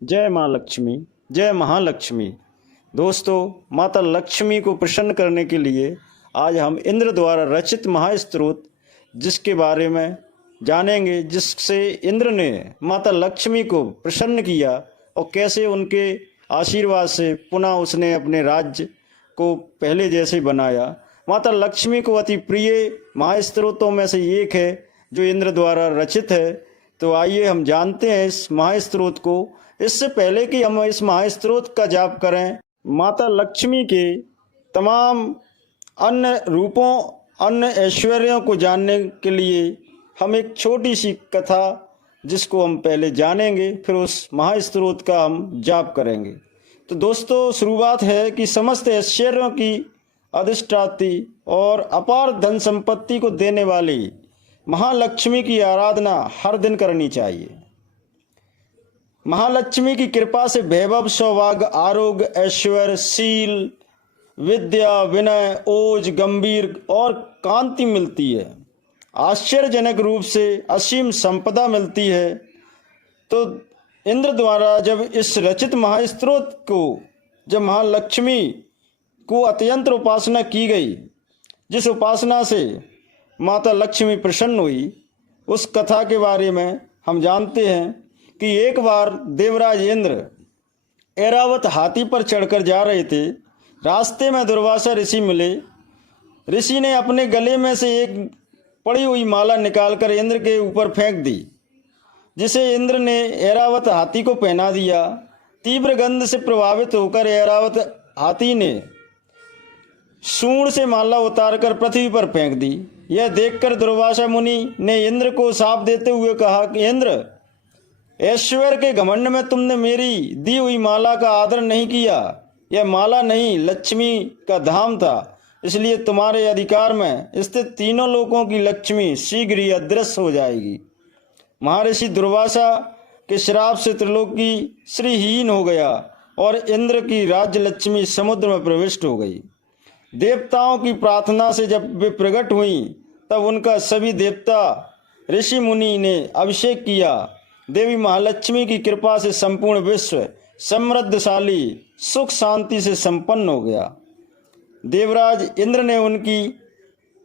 जय माँ लक्ष्मी, जय महालक्ष्मी। दोस्तों, माता लक्ष्मी को प्रसन्न करने के लिए आज हम इंद्र द्वारा रचित महास्तोत्र जिसके बारे में जानेंगे, जिससे इंद्र ने माता लक्ष्मी को प्रसन्न किया और कैसे उनके आशीर्वाद से पुनः उसने अपने राज्य को पहले जैसे बनाया। माता लक्ष्मी को अति प्रिय महास्तोत्रों में से एक है जो इंद्र द्वारा रचित है। तो आइए हम जानते हैं इस महास्तोत्र को। इससे पहले कि हम इस महास्तोत्र का जाप करें, माता लक्ष्मी के तमाम अन्य रूपों, अन्य ऐश्वर्यों को जानने के लिए हम एक छोटी सी कथा जिसको हम पहले जानेंगे, फिर उस महास्तोत्र का हम जाप करेंगे। तो दोस्तों, शुरुआत है कि समस्त ऐश्वर्यों की अधिष्ठात्री और अपार धन संपत्ति को देने वाली महालक्ष्मी की आराधना हर दिन करनी चाहिए। महालक्ष्मी की कृपा से वैभव, सौभाग्य, आरोग्य, ऐश्वर्य, शील, विद्या, विनय, ओज, गंभीर और कांति मिलती है। आश्चर्यजनक रूप से असीम संपदा मिलती है। तो इंद्र द्वारा जब इस रचित महास्तोत्र को, जब महालक्ष्मी को अत्यंत उपासना की गई, जिस उपासना से माता लक्ष्मी प्रसन्न हुई, उस कथा के बारे में हम जानते हैं कि एक बार देवराज इंद्र ऐरावत हाथी पर चढ़कर जा रहे थे। रास्ते में दुर्वासा ऋषि मिले। ऋषि ने अपने गले में से एक पड़ी हुई माला निकालकर इंद्र के ऊपर फेंक दी, जिसे इंद्र ने ऐरावत हाथी को पहना दिया। तीव्र गंध से प्रभावित होकर ऐरावत हाथी ने सूंड से माला उतारकर पृथ्वी पर फेंक दी। यह देखकर दुर्वासा मुनि ने इंद्र को शाप देते हुए कहा कि इंद्र, ऐश्वर्य के घमंड में तुमने मेरी दी हुई माला का आदर नहीं किया। यह माला नहीं, लक्ष्मी का धाम था, इसलिए तुम्हारे अधिकार में स्थित तीनों लोकों की लक्ष्मी शीघ्र ही अदृश्य हो जाएगी। महर्षि दुर्वासा के श्राप से त्रिलोकी श्रीहीन हो गया और इंद्र की राज्य लक्ष्मी समुद्र में प्रविष्ट हो गई। देवताओं की प्रार्थना से जब वे प्रकट हुई, तब उनका सभी देवता ऋषि मुनि ने अभिषेक किया। देवी महालक्ष्मी की कृपा से संपूर्ण विश्व समृद्धशाली, सुख शांति से संपन्न हो गया। देवराज इंद्र ने उनकी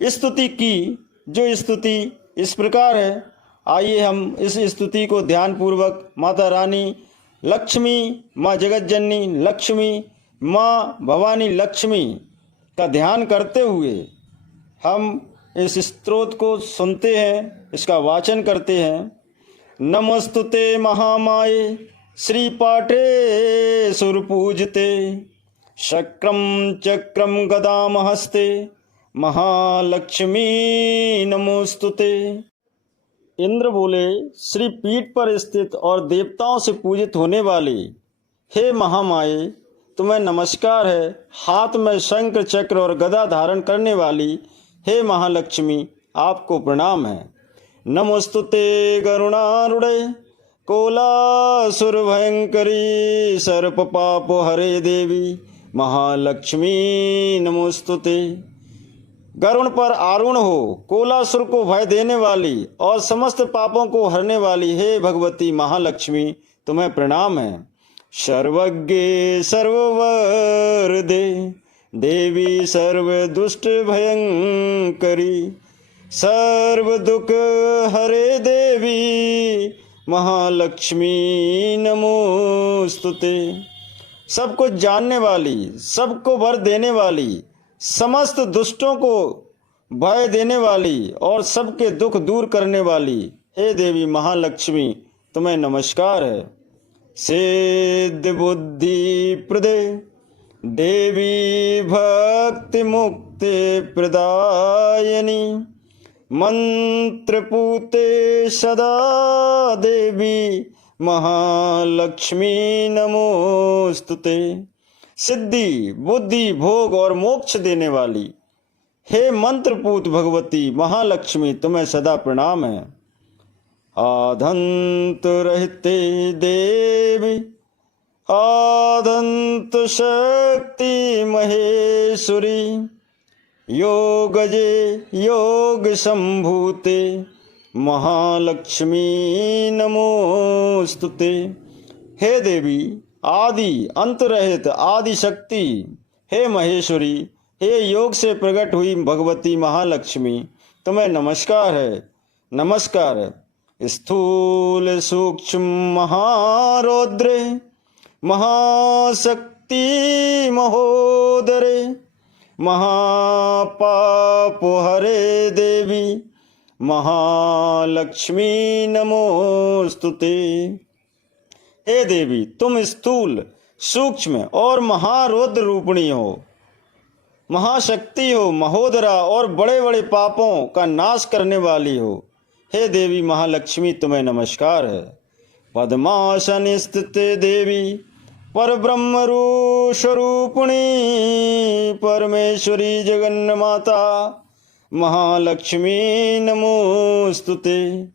स्तुति की, जो स्तुति इस प्रकार है। आइए हम इस स्तुति को ध्यानपूर्वक माता रानी लक्ष्मी, माँ जगतजननी लक्ष्मी, माँ भवानी लक्ष्मी का ध्यान करते हुए हम इस स्तोत्र को सुनते हैं, इसका वाचन करते हैं। नमस्तुते महामाये श्रीपाठे सुरपूजते, शक्रम चक्रम गदाम हस्ते, महालक्ष्मी नमोस्तुते। इंद्र बोले, श्री पीठ पर स्थित और देवताओं से पूजित होने वाली हे महामाये, तुम्हें नमस्कार है। हाथ में शंख, चक्र और गदा धारण करने वाली हे महालक्ष्मी, आपको प्रणाम है। नमोस्तुते गरुणारूढ़े कोलासुर भयंकरी, सर्प पाप हरे देवी महालक्ष्मी नमोस्तुते। गरुण पर आरूढ़ हो, कोलासुर को भय देने वाली और समस्त पापों को हरने वाली हे भगवती महालक्ष्मी, तुम्हें प्रणाम है। सर्वज्ञे सर्ववर दे देवी, सर्व दुष्ट भयंकरी, सर्व दुख हरे देवी महालक्ष्मी नमोस्तुते। सब कुछ जानने वाली, सबको वर देने वाली, समस्त दुष्टों को भय देने वाली और सबके दुख दूर करने वाली हे देवी महालक्ष्मी, तुम्हें नमस्कार है। सिद्ध बुद्धि प्रदे देवी, भक्ति मुक्ति प्रदायनी, मंत्रपूते सदा देवी महालक्ष्मी नमोस्तुते। सिद्धि, बुद्धि, भोग और मोक्ष देने वाली हे मंत्रपूत भगवती महालक्ष्मी, तुम्हें सदा प्रणाम है। आदंत रहते देवी, आदंत शक्ति महेश्वरी, योगजे योग संभूते महालक्ष्मी नमोस्तुते। हे देवी आदि अंत रहित आदि शक्ति, हे महेश्वरी, हे योग से प्रकट हुई भगवती महालक्ष्मी, तुम्हें नमस्कार है, नमस्कार है। स्थूल सूक्ष्म महारौद्रे महाशक्ति महोदरे महापापहरे देवी महालक्ष्मी नमोस्तुते। हे देवी तुम स्थूल सूक्ष्म और महारौद्र रूपिणी हो, महाशक्ति हो, महोदरा और बड़े बड़े पापों का नाश करने वाली हो। हे देवी महालक्ष्मी तुम्हें नमस्कार है। पद्मासन स्थित देवी पर ब्रह्म स्वरूपिणी परमेश्वरी जगन्माता महालक्ष्मी नमोस्तुते।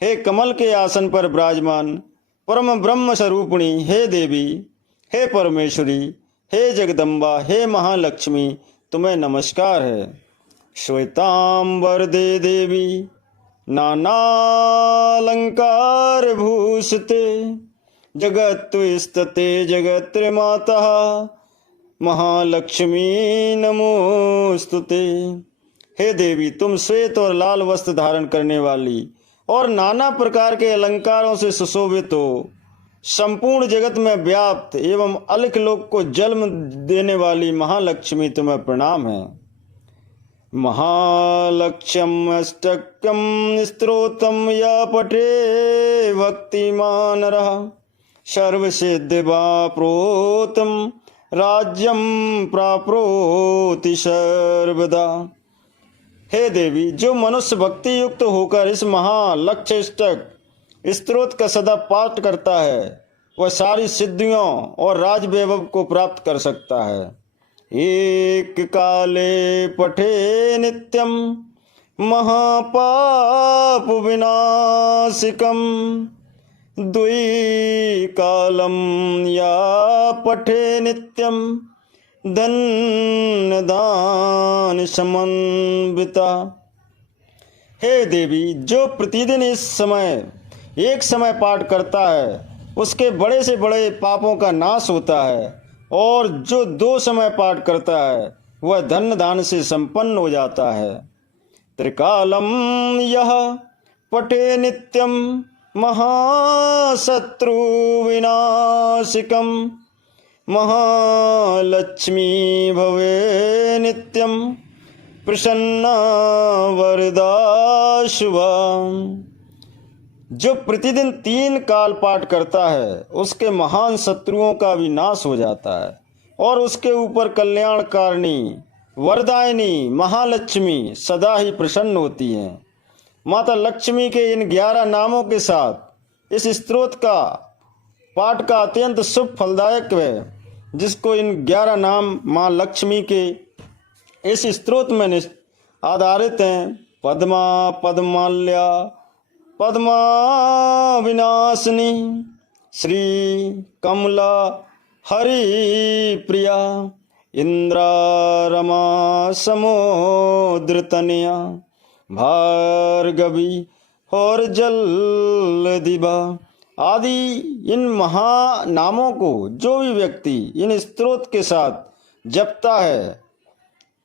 हे कमल के आसन पर विराजमान परम ब्रह्म स्वरूपिणी, हे देवी, हे परमेश्वरी, हे जगदम्बा, हे महालक्ष्मी तुम्हें नमस्कार है। श्वेतांबर दे देवी नानालंकार भूषिते जगत्स्ते जगत्माता महालक्ष्मी नमोस्तुते। हे देवी तुम श्वेत और लाल वस्त्र धारण करने वाली और नाना प्रकार के अलंकारों से सुशोभित हो, संपूर्ण जगत में व्याप्त एवं अलख लोक को जन्म देने वाली महालक्ष्मी तुम्हें प्रणाम है। महालक्ष्यम अष्टकम स्तोत्रम या पठे भक्तिमान रहा सर्वसिद्धि प्रोतम राज्यम प्राप्नोति सर्वदा। हे देवी जो मनुष्य भक्ति युक्त होकर इस महालक्ष्यष्टक स्तोत्र का सदा पाठ करता है वह सारी सिद्धियों और राज वैभव को प्राप्त कर सकता है। एक काले पठे नित्यम महापाप विनाशिकम द्वि कालम या पठे नित्यम धन दान समन्विता। हे देवी जो प्रतिदिन इस समय एक समय पाठ करता है उसके बड़े से बड़े पापों का नाश होता है, और जो 2 समय पाठ करता है वह धन दान से संपन्न हो जाता है। त्रिकालम यह पठे नित्यम महाशत्रु विनाशिकम महालक्ष्मी भवे नित्यम प्रसन्ना वरदा शुभा। जो प्रतिदिन 3 काल पाठ करता है उसके महान शत्रुओं का भी नाश हो जाता है और उसके ऊपर कल्याणकारिणी वरदायिनी महालक्ष्मी सदा ही प्रसन्न होती हैं। माता लक्ष्मी के इन 11 नामों के साथ इस स्तोत्र का पाठ का अत्यंत शुभ फलदायक है, जिसको इन 11 नाम माँ लक्ष्मी के इस स्तोत्र में आधारित हैं। पद्मा पद्माल्या पद्मा विनाशिनी श्री कमला हरि प्रिया इंद्रा रमा समुद्र तनया भार्गवी और जल दिबा आदि इन महानामों को जो भी व्यक्ति इन स्तोत्र के साथ जपता है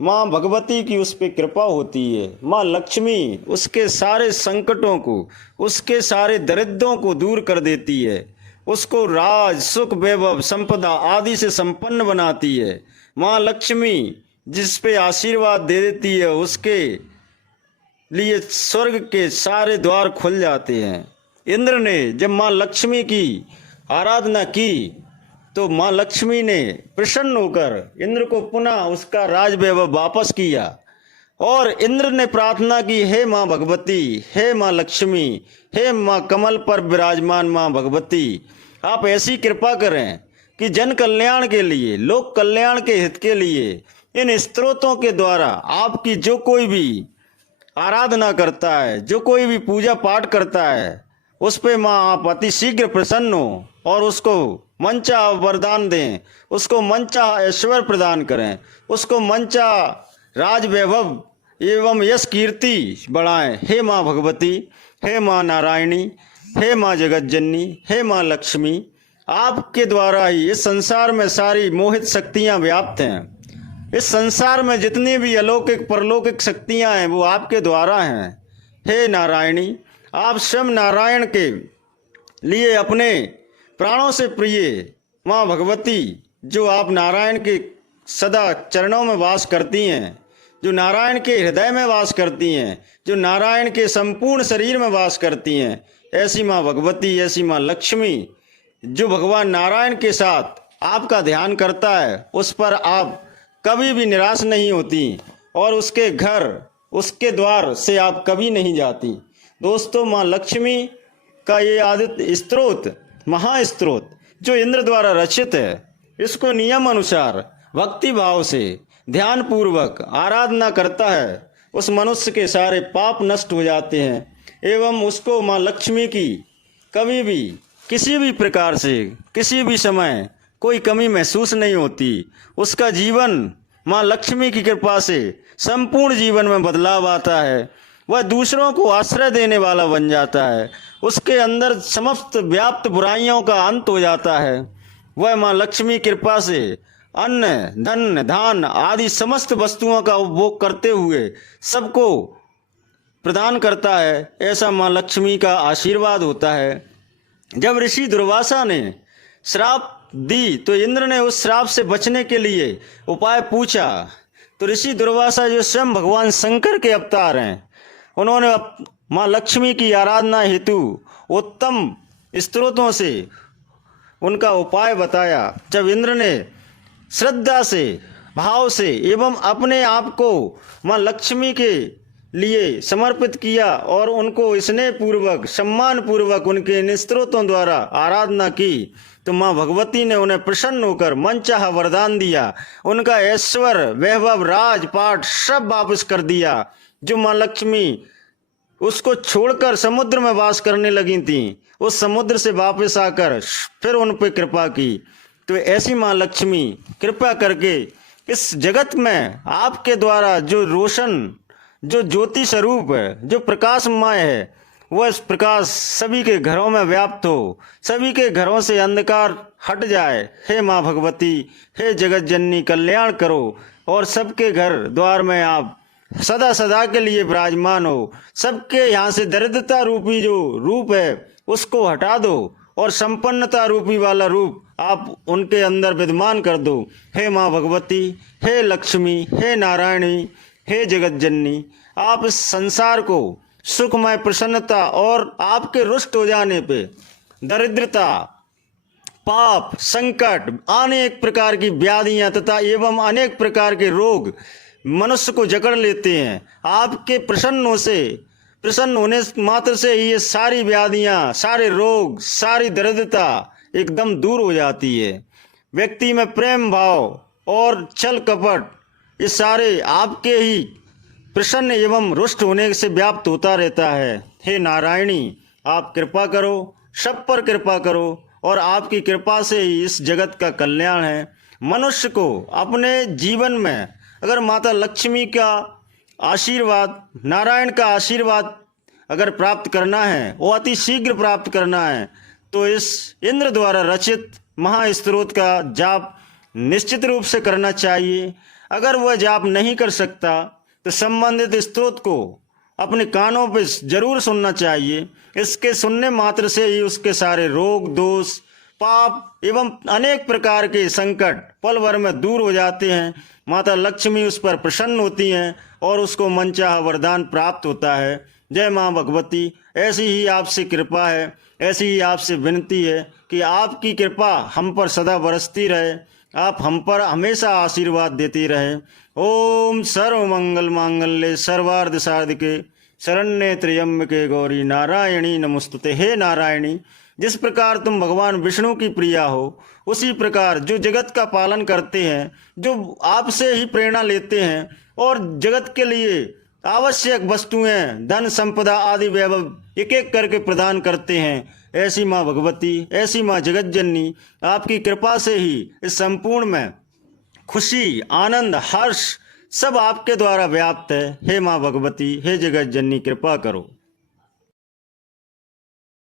माँ भगवती की उस पर कृपा होती है। माँ लक्ष्मी उसके सारे संकटों को, उसके सारे दरिद्रों को दूर कर देती है, उसको राज सुख वैभव संपदा आदि से संपन्न बनाती है। माँ लक्ष्मी जिस पे आशीर्वाद दे देती है उसके लिए स्वर्ग के सारे द्वार खुल जाते हैं। इंद्र ने जब माँ लक्ष्मी की आराधना की तो माँ लक्ष्मी ने प्रसन्न होकर इंद्र को पुनः उसका राज वैभव वापस किया, और इंद्र ने प्रार्थना की, हे माँ भगवती, हे माँ लक्ष्मी, हे माँ कमल पर विराजमान माँ भगवती, आप ऐसी कृपा करें कि जन कल्याण के लिए, लोक कल्याण के हित के लिए इन स्तोत्रों के द्वारा आपकी जो कोई भी आराधना करता है, जो कोई भी पूजा पाठ करता है, उस पे माँ आप अति शीघ्र प्रसन्न हो और उसको मनचाहा वरदान दें, उसको मनचाहा ऐश्वर्य प्रदान करें, उसको मनचाहा राज वैभव एवं यश कीर्ति बढ़ाएं। हे माँ भगवती, हे माँ नारायणी, हे माँ जगत जननी, हे माँ लक्ष्मी, आपके द्वारा ही इस संसार में सारी मोहित शक्तियां व्याप्त हैं। इस संसार में जितनी भी अलौकिक परलौकिक शक्तियां हैं वो आपके द्वारा हैं। हे नारायणी, आप स्वयं नारायण के लिए अपने प्राणों से प्रिय माँ भगवती, जो आप नारायण के सदा चरणों में वास करती हैं, जो नारायण के हृदय में वास करती हैं, जो नारायण के संपूर्ण शरीर में वास करती हैं, ऐसी माँ भगवती, ऐसी माँ लक्ष्मी, जो भगवान नारायण के साथ आपका ध्यान करता है उस पर आप कभी भी निराश नहीं होती और उसके घर, उसके द्वार से आप कभी नहीं जाती। दोस्तों, माँ लक्ष्मी का ये आदित्य स्त्रोत, महास्त्रोत जो इंद्र द्वारा रचित है, इसको नियम अनुसार भक्ति भाव से ध्यान पूर्वक आराधना करता है, उस मनुष्य के सारे पाप नष्ट हो जाते हैं एवं उसको माँ लक्ष्मी की कभी भी किसी भी प्रकार से किसी भी समय कोई कमी महसूस नहीं होती। उसका जीवन माँ लक्ष्मी की कृपा से संपूर्ण जीवन में बदलाव आता है। वह दूसरों को आश्रय देने वाला बन जाता है। उसके अंदर समस्त व्याप्त बुराइयों का अंत हो जाता है। वह माँ लक्ष्मी कृपा से अन्न, धन, धान आदि समस्त वस्तुओं का उपभोग करते हुए सबको प्रदान करता है। ऐसा माँ लक्ष्मी का आशीर्वाद होता है। जब ऋषि दुर्वासा ने श्राप दी तो इंद्र ने उस श्राप से बचने के लिए उपाय पूछा, तो ऋषि दुर्वासा जो स्वयं भगवान शंकर के अवतार हैं, उन्होंने माँ लक्ष्मी की आराधना हेतु उत्तम स्त्रोतों से उनका उपाय बताया। जब इंद्र ने श्रद्धा से, भाव से एवं अपने आप को माँ लक्ष्मी के लिए समर्पित किया और उनको स्नेह पूर्वक, सम्मान पूर्वक उनके इन स्त्रोतों द्वारा आराधना की, तो माँ भगवती ने उन्हें प्रसन्न होकर मनचाहा वरदान दिया। उनका ऐश्वर्य, वैभव, राजपाट सब वापस कर दिया। जो माँ लक्ष्मी उसको छोड़कर समुद्र में वास करने लगी थी, उस समुद्र से वापस आकर फिर उन पर कृपा की। तो ऐसी माँ लक्ष्मी कृपा करके इस जगत में आपके द्वारा जो रोशन, जो ज्योति स्वरूप है, जो प्रकाशमय है, वह इस प्रकाश सभी के घरों में व्याप्त हो, सभी के घरों से अंधकार हट जाए। हे माँ भगवती, हे जगत जननी, कल्याण करो और सबके घर द्वार में आप सदा सदा के लिए विराजमान हो। सबके यहाँ से दरिद्रता रूपी जो रूप है उसको हटा दो और संपन्नता रूपी वाला रूप आप उनके अंदर विद्यमान कर दो। हे माँ भगवती, हे लक्ष्मी, हे नारायणी, हे जगत जननी, आप इस संसार को सुखमय, प्रसन्नता और आपके रुष्ट हो जाने पे दरिद्रता, पाप, संकट, अनेक प्रकार की व्याधियां तथा एवं अनेक प्रकार के रोग मनुष्य को जकड़ लेते हैं। आपके प्रसन्न होने मात्र से ही ये सारी व्याधियां, सारे रोग, सारी दरिद्रता एकदम दूर हो जाती है। व्यक्ति में प्रेम भाव और छल कपट ये सारे आपके ही प्रसन्न एवं रुष्ट होने से व्याप्त होता रहता है। हे नारायणी, आप कृपा करो, सब पर कृपा करो और आपकी कृपा से ही इस जगत का कल्याण है। मनुष्य को अपने जीवन में अगर माता लक्ष्मी का आशीर्वाद, नारायण का आशीर्वाद अगर प्राप्त करना है, वो अति शीघ्र प्राप्त करना है, तो इस इंद्र द्वारा रचित महास्त्रोत का जाप निश्चित रूप से करना चाहिए। अगर वह जाप नहीं कर सकता तो संबंधित स्त्रोत को अपने कानों पर जरूर सुनना चाहिए। इसके सुनने मात्र से ही उसके सारे रोग, दोष, पाप एवं अनेक प्रकार के संकट पल भर में दूर हो जाते हैं। माता लक्ष्मी उस पर प्रसन्न होती हैं और उसको मनचाहा वरदान प्राप्त होता है। जय माँ भगवती, ऐसी ही आपसे कृपा है, ऐसी ही आपसे विनती है कि आपकी कृपा हम पर सदा बरसती रहे, आप हम पर हमेशा आशीर्वाद देती रहे। ओम सर्व मंगल मांगल्ये सर्वार्थ साधिके शरण्ये त्र्यंबके गौरी नारायणी नमोस्तुते। हे नारायणी, जिस प्रकार तुम भगवान विष्णु की प्रिया हो, उसी प्रकार जो जगत का पालन करते हैं, जो आपसे ही प्रेरणा लेते हैं और जगत के लिए आवश्यक वस्तुएं, धन संपदा आदि वैभव एक एक करके प्रदान करते हैं, ऐसी माँ भगवती, ऐसी माँ जगत जननी, आपकी कृपा से ही इस संपूर्ण में खुशी, आनंद, हर्ष सब आपके द्वारा व्याप्त है। हे माँ भगवती, हे जगत जननी, कृपा करो।